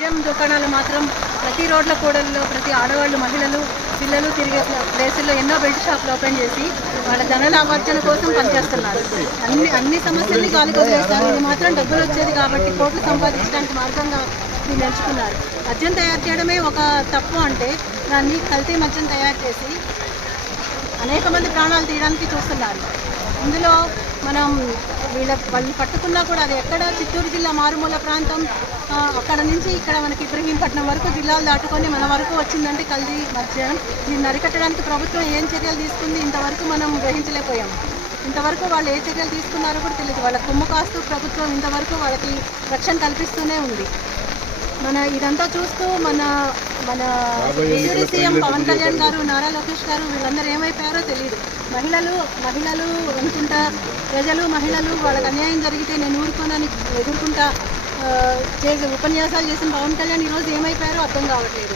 మద్యం దుకాణాలు మాత్రం ప్రతి రోడ్ల కూడల్లో ప్రతి ఆడవాళ్ళు మహిళలు పిల్లలు తిరిగే ప్లేసుల్లో ఎన్నో బెల్ట్ షాపులు ఓపెన్ చేసి వాళ్ళ ధన లాభార్జన కోసం పనిచేస్తున్నారు. అన్ని అన్ని సమస్యల్ని గాలికి వదిలేస్తారు ఇది మాత్రం డబ్బులు వచ్చేది కాబట్టి కోట్లు సంపాదించడానికి మార్గంగా దీన్ని ఎంచుకున్నారు మద్యం తయారు చేయడమే ఒక తప్పు అంటే దాన్ని కల్తీ మద్యం తయారు చేసి అనేక మంది ప్రాణాలు తీయడానికి చూస్తున్నారు. ఇందులో మనం వీళ్ళ వాళ్ళని పట్టుకున్నా కూడా అది ఎక్కడ చిత్తూరు జిల్లా మారుమూల ప్రాంతం అక్కడ నుంచి ఇక్కడ మనకి ఇబ్రహీంపట్నం వరకు జిల్లాలు దాటుకొని మన వరకు వచ్చిందంటే కల్దీ మద్యం దీన్ని అరికట్టడానికి ప్రభుత్వం ఏం చర్యలు తీసుకుంది ఇంతవరకు మనం గ్రహించలేకపోయాం. ఇంతవరకు వాళ్ళు ఏ చర్యలు తీసుకున్నారో కూడా తెలియదు వాళ్ళ కుమ్ము కాస్తూ ప్రభుత్వం ఇంతవరకు వాళ్ళకి రక్షణ కల్పిస్తూనే ఉంది. మన ఇదంతా చూస్తూ మన మన డిప్యూటీ సీఎం పవన్ కళ్యాణ్ గారు నారా లోకేష్ గారు వీళ్ళందరూ ఏమైపోయారో తెలియదు మహిళలు మహిళలు అనుకుంటా ప్రజలు మహిళలు వాళ్ళకి అన్యాయం జరిగితే నేను ఊరుకోనని ఎదుర్కొంటా చేసే ఉపన్యాసాలు చేసిన పవన్ కళ్యాణ్ ఈరోజు ఏమైపోయారో అర్థం కావట్లేదు.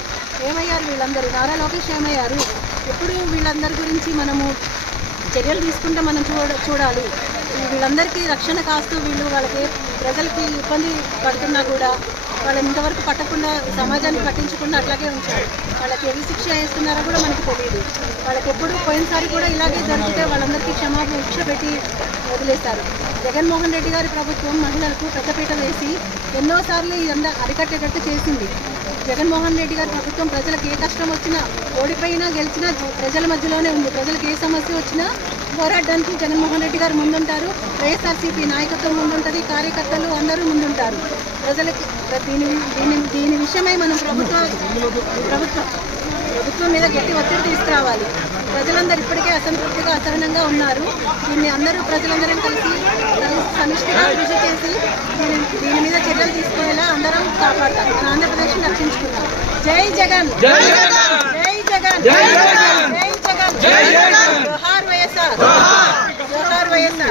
ఏమయ్యారు వీళ్ళందరూ? నారా లోకేష్ ఏమయ్యారు? ఎప్పుడు వీళ్ళందరి గురించి మనము చర్యలు తీసుకుంటే మనం చూడ చూడాలి. వీళ్ళందరికీ రక్షణ కాస్తూ వీళ్ళు వాళ్ళకి ప్రజలకి ఇబ్బంది పడుతున్నా కూడా వాళ్ళని ఇంతవరకు పట్టకుండా సమాజాన్ని పట్టించకుండా అట్లాగే ఉంచారు. వాళ్ళకి ఎన్ని శిక్ష వేస్తున్నారో కూడా మనకు తెలియదు వాళ్ళకి ఎప్పుడు పోయినసారి కూడా ఇలాగే జరిగితే వాళ్ళందరికీ క్షమాపణ శిక్ష పెట్టి వదిలేస్తారు జగన్మోహన్ రెడ్డి గారి ప్రభుత్వం మహిళలకు పెద్దపీట వేసి ఎన్నోసార్లు ఇదంతా అరికట్టేటట్టు చేసింది. జగన్మోహన్ రెడ్డి గారి ప్రభుత్వం ప్రజలకు ఏ కష్టం వచ్చినా ఓడిపోయినా గెలిచినా ప్రజల మధ్యలోనే ఉంది. ప్రజలకు ఏ సమస్య వచ్చినా పోరాడడానికి జగన్మోహన్ రెడ్డి గారు ముందుంటారు. వైఎస్ఆర్సీపీ నాయకత్వం ముందుంటుంది కార్యకర్తలు అందరూ ముందుంటారు. ప్రజలకి దీని దీని దీని విషయమై మనం ప్రభుత్వ ప్రభుత్వం ప్రభుత్వం మీద గట్టి ఒత్తిడి తీసుకురావాలి. ప్రజలందరూ ఇప్పటికే అసంతృప్తిగా అసహనంగా ఉన్నారు. దీన్ని అందరూ ప్రజలందరం కలిసి సమిష్టిగా కృషి చేసి దీని మీద చర్యలు తీసుకునేలా అందరం కాపాడతాం. మన ఆంధ్రప్రదేశ్ని రక్షించుకుంటాం జై జగన్!